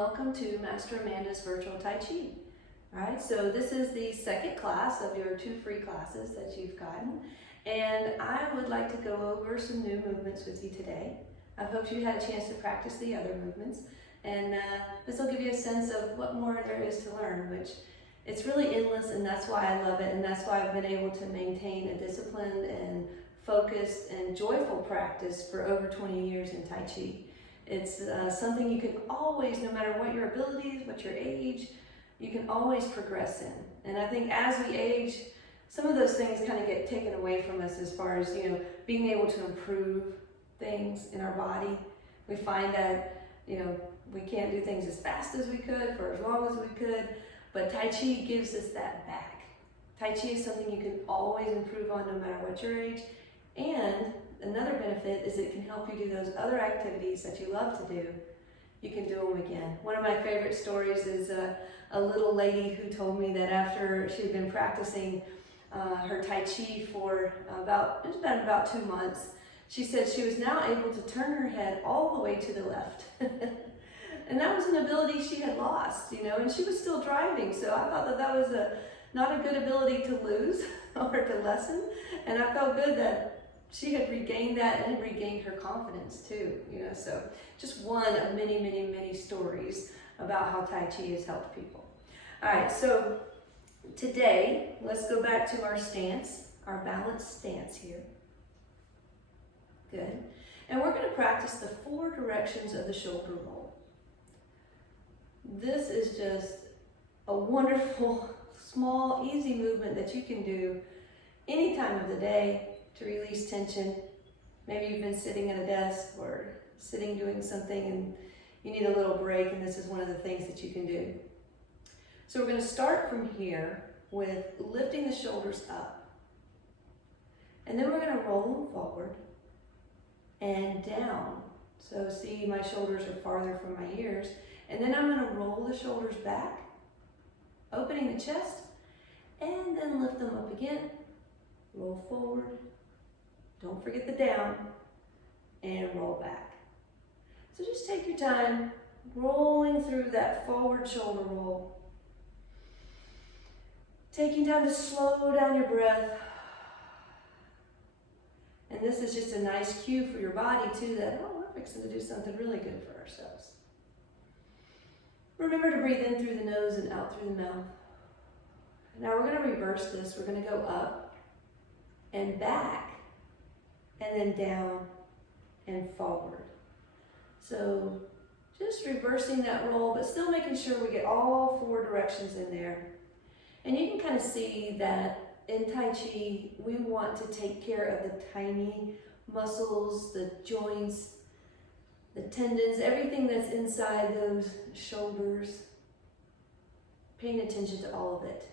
welcome to Master Amanda's Virtual Tai Chi. All right, so this is the second class of your 2 free classes that you've gotten, and I would like to go over some new movements with you today. I hope you had a chance to practice the other movements, and this will give you a sense of what more there is to learn, which it's really endless, and that's why I love it, and that's why I've been able to maintain a disciplined and focused and joyful practice for over 20 years in Tai Chi. It's something you can always, no matter what your abilities, what your age, you can always progress in. And I think as we age, some of those things kind of get taken away from us as far as, being able to improve things in our body. We find that, we can't do things as fast as we could for as long as we could, but Tai Chi gives us that back. Tai Chi is something you can always improve on no matter what your age. And another benefit is it can help you do those other activities that you love to do. You can do them again. One of my favorite stories is a little lady who told me that after she had been practicing her Tai Chi for about 2 months, she said she was now able to turn her head all the way to the left. And that was an ability she had lost, and she was still driving. So I thought that was not a good ability to lose or to lessen. And I felt good that she had regained that and regained her confidence too, so just one of many, many, many stories about how Tai Chi has helped people. All right, so today, let's go back to our stance, our balanced stance here. Good. And we're going to practice the 4 directions of the shoulder roll. This is just a wonderful, small, easy movement that you can do any time of the day to release tension. Maybe you've been sitting at a desk or sitting doing something and you need a little break, and this is one of the things that you can do. So we're going to start from here with lifting the shoulders up. And then we're going to roll them forward and down. So see, my shoulders are farther from my ears. And then I'm going to roll the shoulders back, opening the chest, and then lift them up again. Roll forward. Don't forget the down, and roll back. So just take your time, rolling through that forward shoulder roll. Taking time to slow down your breath. And this is just a nice cue for your body too that, we're fixing to do something really good for ourselves. Remember to breathe in through the nose and out through the mouth. Now we're going to reverse this. We're going to go up and back, and then down and forward. So just reversing that roll, but still making sure we get all 4 directions in there. And you can kind of see that in Tai Chi, we want to take care of the tiny muscles, the joints, the tendons, everything that's inside those shoulders, paying attention to all of it.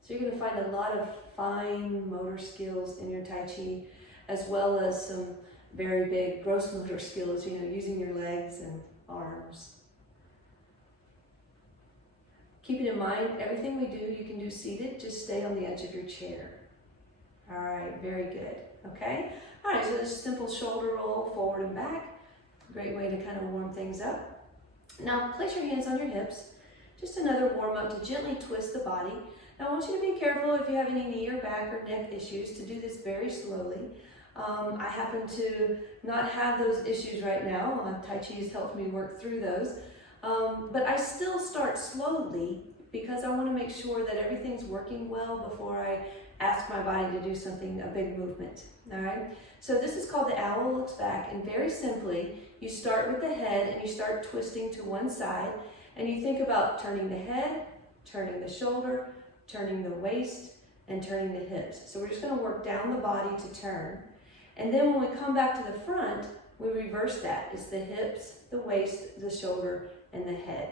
So you're going to find a lot of fine motor skills in your Tai Chi, as well as some very big gross motor skills, using your legs and arms. Keeping in mind, everything we do, you can do seated, just stay on the edge of your chair. All right, very good, okay? All right, so this simple shoulder roll forward and back, great way to kind of warm things up. Now, place your hands on your hips, just another warm up to gently twist the body. Now, I want you to be careful if you have any knee or back or neck issues to do this very slowly. I happen to not have those issues right now. Tai Chi has helped me work through those. But I still start slowly because I want to make sure that everything's working well before I ask my body to do something, a big movement. All right? So this is called the owl looks back, and very simply, you start with the head and you start twisting to one side, and you think about turning the head, turning the shoulder, turning the waist, and turning the hips. So we're just going to work down the body to turn. And then when we come back to the front, we reverse that. It's the hips, the waist, the shoulder, and the head.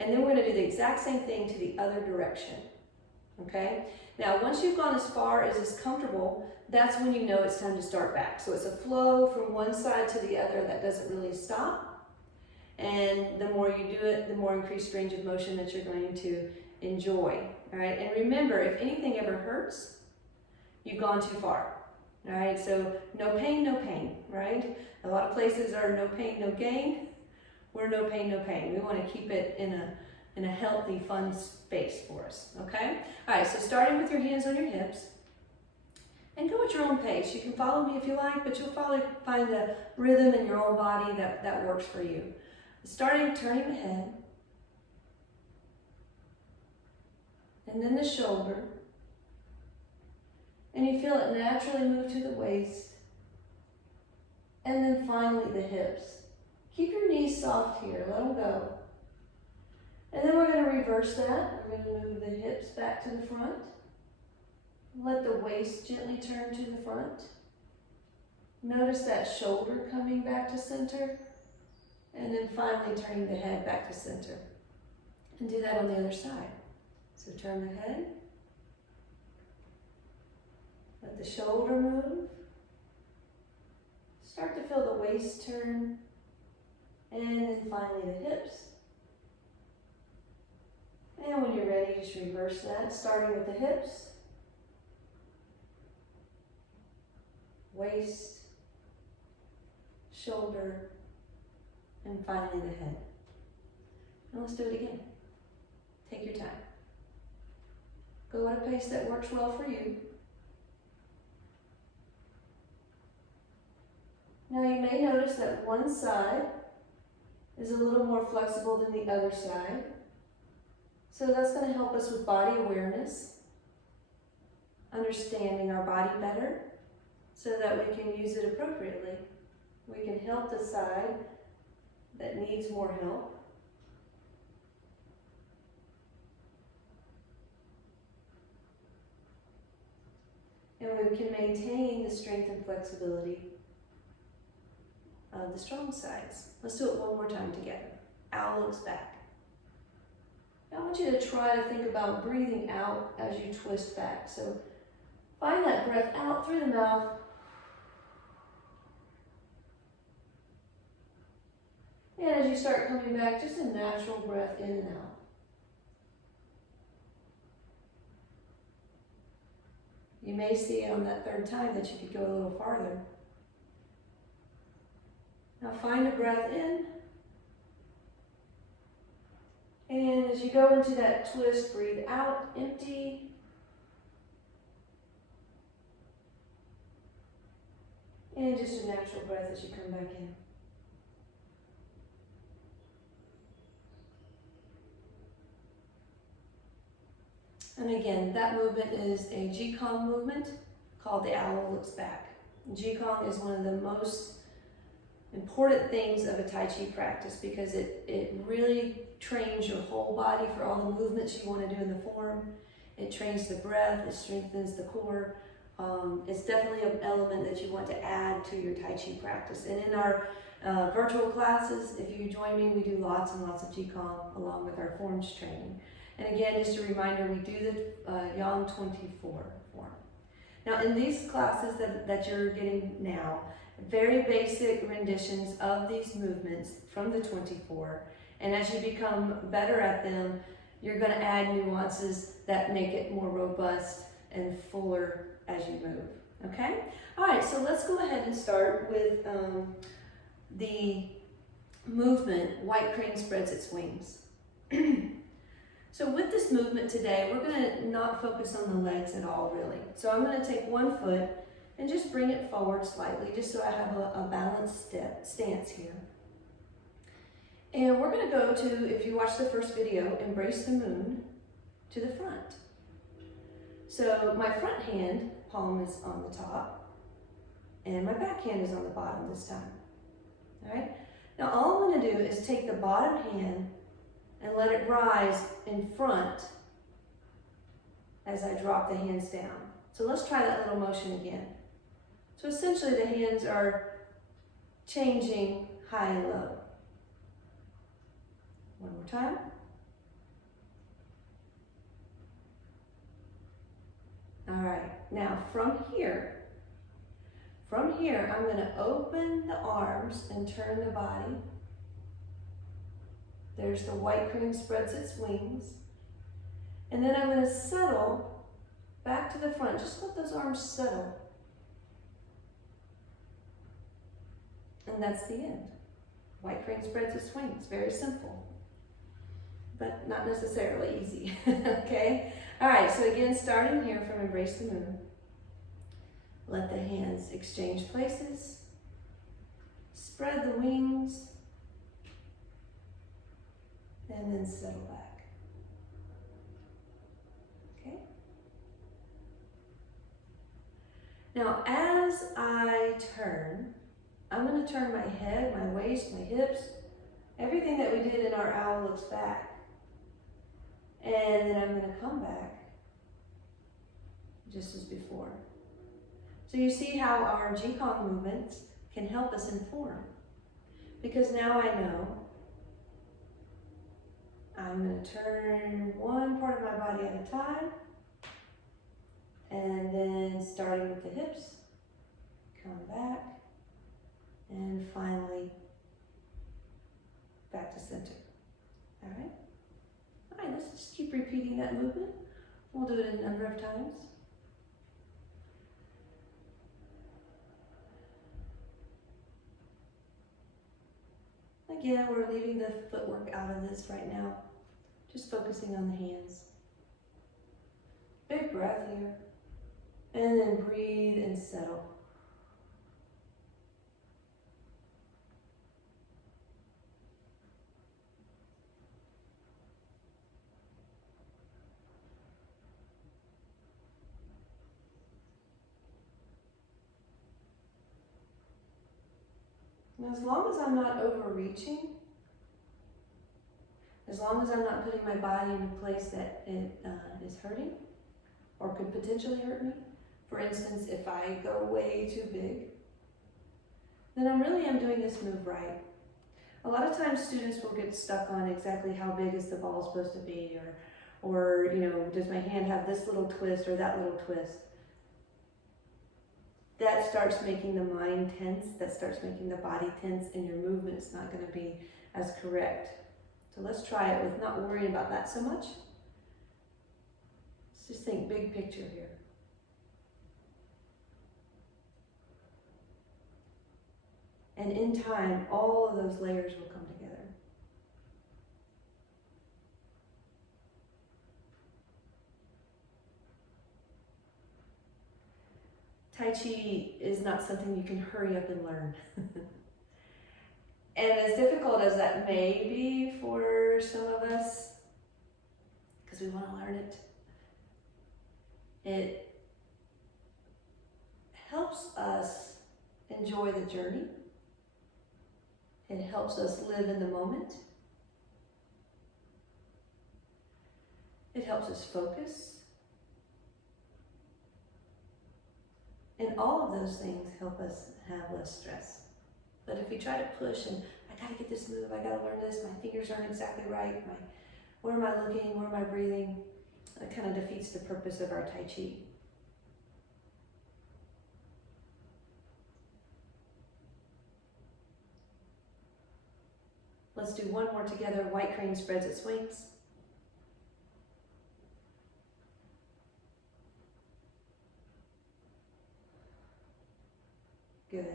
And then we're going to do the exact same thing to the other direction. Okay? Now, once you've gone as far as is comfortable, that's when you know it's time to start back. So it's a flow from one side to the other that doesn't really stop. And the more you do it, the more increased range of motion that you're going to enjoy. All right? And remember, if anything ever hurts, you've gone too far. All right? So no pain, right? A lot of places are no pain, no gain. We're no pain, no pain. We want to keep it in a healthy, fun space for us, okay? All right, so starting with your hands on your hips, and go at your own pace. You can follow me if you like, but you'll probably find a rhythm in your own body that works for you. Starting, turning the head, and then the shoulder, and you feel it naturally move to the waist, and then finally the hips. Keep your knees soft here, let them go. And then we're going to reverse that. We're going to move the hips back to the front. Let the waist gently turn to the front. Notice that shoulder coming back to center. And then finally turning the head back to center. And do that on the other side. So turn the head. Let the shoulder move. Start to feel the waist turn. And then finally the hips. And when you're ready, just reverse that, starting with the hips, waist, shoulder, and finally the head. And let's do it again. Take your time. Go at a pace that works well for you. Now you may notice that one side is a little more flexible than the other side. So that's going to help us with body awareness, understanding our body better so that we can use it appropriately. We can help the side that needs more help. And we can maintain the strength and flexibility of the strong sides. Let's do it one more time together. Owl looks back. I want you to try to think about breathing out as you twist back. So find that breath out through the mouth. And as you start coming back, just a natural breath in and out. You may see on that third time that you could go a little farther. Now find a breath in. And as you go into that twist, breathe out, empty. And just a natural breath as you come back in. And again, that movement is a Qigong movement called the Owl Looks Back. Qigong is one of the most important things of a Tai Chi practice because it really trains your whole body for all the movements you want to do in the form. It trains the breath, it strengthens the core. It's definitely an element that you want to add to your Tai Chi practice. And in our virtual classes, if you join me, we do lots and lots of Qigong along with our forms training. And again, just a reminder, we do the Yang 24 form. Now in these classes that you're getting now, very basic renditions of these movements from the 24. And as you become better at them, you're going to add nuances that make it more robust and fuller as you move. Okay? All right, so let's go ahead and start with the movement, White Crane Spreads Its Wings. So with this movement today, we're going to not focus on the legs at all, really. So I'm going to take one foot and just bring it forward slightly, just so I have a balanced stance here. And we're going to go to, if you watch the first video, Embrace the Moon, to the front. So my front hand, palm is on the top, and my back hand is on the bottom this time. All right? Now all I'm going to do is take the bottom hand and let it rise in front as I drop the hands down. So let's try that little motion again. So essentially the hands are changing high and low. One more time. All right, now from here, I'm going to open the arms and turn the body. There's the White Crane Spreads Its Wings. And then I'm going to settle back to the front. Just let those arms settle. And that's the end. White crane spreads at swings, very simple, but not necessarily easy, okay? All right, so again, starting here from Embrace the Moon. Let the hands exchange places. Spread the wings. And then settle back. Okay? Now, as I turn, I'm going to turn my head, my waist, my hips. Everything that we did in our owl looks back. And then I'm going to come back just as before. So you see how our Qigong movements can help us inform. Because now I know I'm going to turn one part of my body at a time. And then starting with the hips, come back. And finally, back to center. All right? All right, let's just keep repeating that movement. We'll do it a number of times. Again, we're leaving the footwork out of this right now. Just focusing on the hands. Big breath here. And then breathe and settle. And as long as I'm not overreaching, as long as I'm not putting my body in a place that it is hurting or could potentially hurt me, for instance, if I go way too big, then I really am doing this move right. A lot of times students will get stuck on exactly how big is the ball supposed to be, or you know, does my hand have this little twist or that little twist? That starts making the mind tense, that starts making the body tense, and your movement is not going to be as correct. So let's try it with not worrying about that so much. Let's just think big picture here. And in time, all of those layers will come together. Tai Chi is not something you can hurry up and learn. And as difficult as that may be for some of us, because we want to learn it, it helps us enjoy the journey. It helps us live in the moment. It helps us focus. And all of those things help us have less stress. But if we try to push and I gotta get this move, I gotta learn this, my fingers aren't exactly right, where am I looking, where am I breathing, that kind of defeats the purpose of our Tai Chi. Let's do one more together. White crane spreads at swings. Good.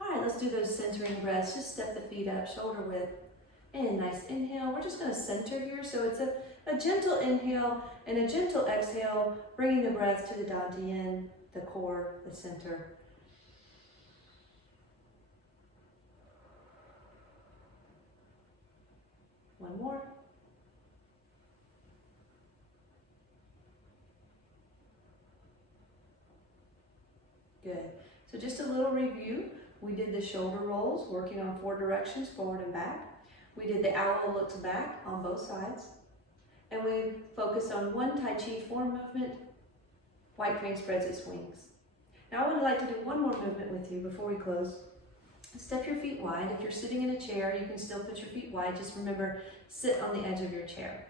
All right, let's do those centering breaths. Just step the feet up, shoulder width. And nice inhale. We're just going to center here. So it's a gentle inhale and a gentle exhale, bringing the breath to the dantian, the core, the center. One more. Good. So just a little review. We did the shoulder rolls, working on 4 directions, forward and back. We did the owl looks back on both sides. And we focused on one Tai Chi form movement, white crane spreads its wings. Now I would like to do one more movement with you before we close. Step your feet wide. If you're sitting in a chair, you can still put your feet wide. Just remember, sit on the edge of your chair.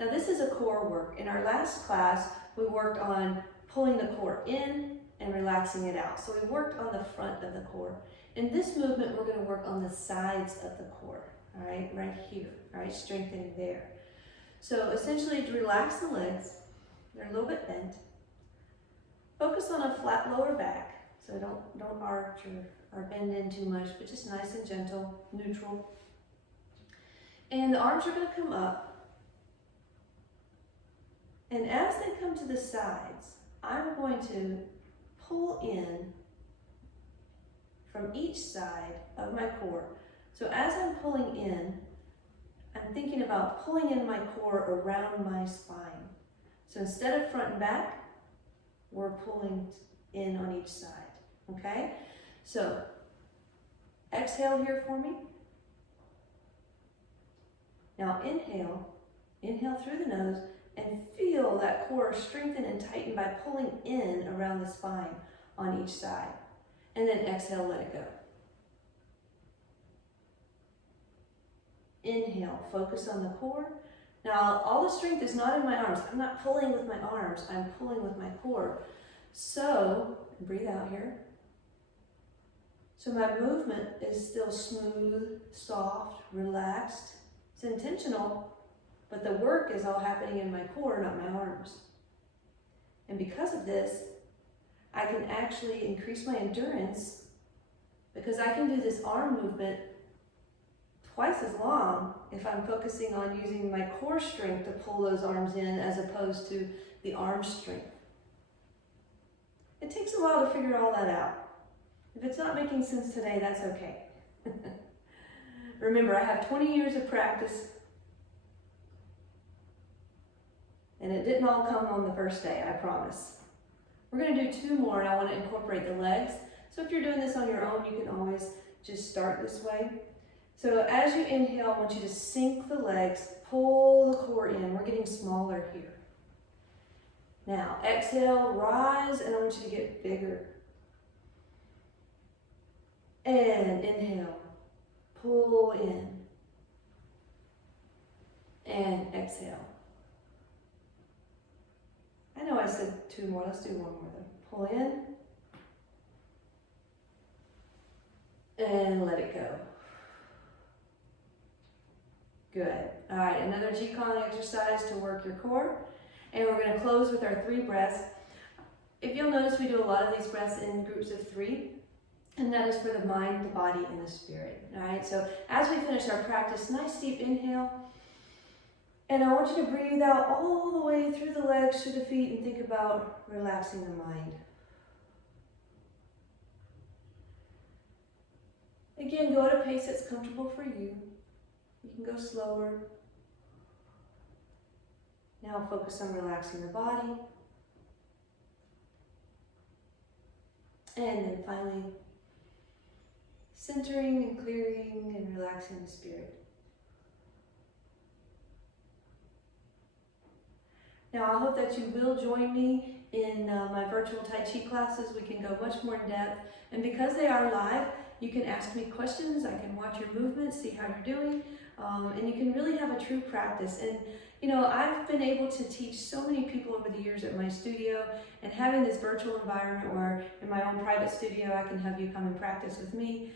Now this is a core work. In our last class, we worked on pulling the core in and relaxing it out. So we worked on the front of the core. In this movement, we're going to work on the sides of the core, all right, right here, all right, strengthening there. So essentially, to relax the legs, they're a little bit bent. Focus on a flat lower back. So don't arch or bend in too much, but just nice and gentle, neutral. And the arms are going to come up. And as they come to the sides, I'm going to pull in from each side of my core. So as I'm pulling in, I'm thinking about pulling in my core around my spine. So instead of front and back, we're pulling in on each side, okay? So exhale here for me. Now inhale through the nose and feel that core strengthen and tighten by pulling in around the spine on each side. And then exhale, let it go. Inhale, focus on the core. Now, all the strength is not in my arms. I'm not pulling with my arms, I'm pulling with my core. So, breathe out here. So my movement is still smooth, soft, relaxed. It's intentional, but the work is all happening in my core, not my arms. And because of this, I can actually increase my endurance because I can do this arm movement twice as long if I'm focusing on using my core strength to pull those arms in as opposed to the arm strength. It takes a while to figure all that out. If it's not making sense today, that's okay. Remember, I have 20 years of practice, and it didn't all come on the first day, I promise. We're going to do 2 more, and I want to incorporate the legs. So if you're doing this on your own, you can always just start this way. So as you inhale, I want you to sink the legs, pull the core in. We're getting smaller here. Now, exhale, rise, and I want you to get bigger. And inhale, pull in. And exhale. I know I said 2 more, let's do 1 more then. Pull in. And let it go. Good. All right, another Qigong exercise to work your core. And we're going to close with our 3 breaths. If you'll notice, we do a lot of these breaths in groups of 3. And that is for the mind, the body, and the spirit. All right, so as we finish our practice, nice deep inhale. And I want you to breathe out all the way through the legs, through the feet, and think about relaxing the mind. Again, go at a pace that's comfortable for you. You can go slower. Now focus on relaxing the body. And then finally, centering and clearing and relaxing the spirit. Now I hope that you will join me in my virtual Tai Chi classes. We can go much more in depth. And because they are live, you can ask me questions. I can watch your movements, see how you're doing. And you can really have a true practice. And you know, I've been able to teach so many people over the years at my studio, and having this virtual environment where in my own private studio I can have you come and practice with me,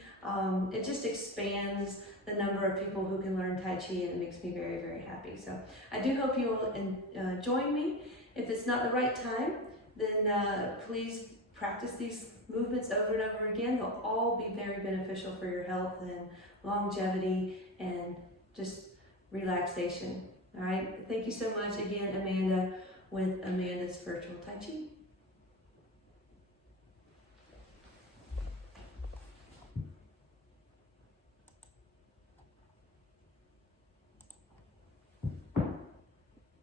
it just expands the number of people who can learn Tai Chi, and it makes me very, very happy. So I do hope you will join me. If it's not the right time, then please practice these movements over and over again. They'll all be very beneficial for your health and longevity and just relaxation. All right, thank you so much again, Amanda, with Amanda's Virtual Tai Chi.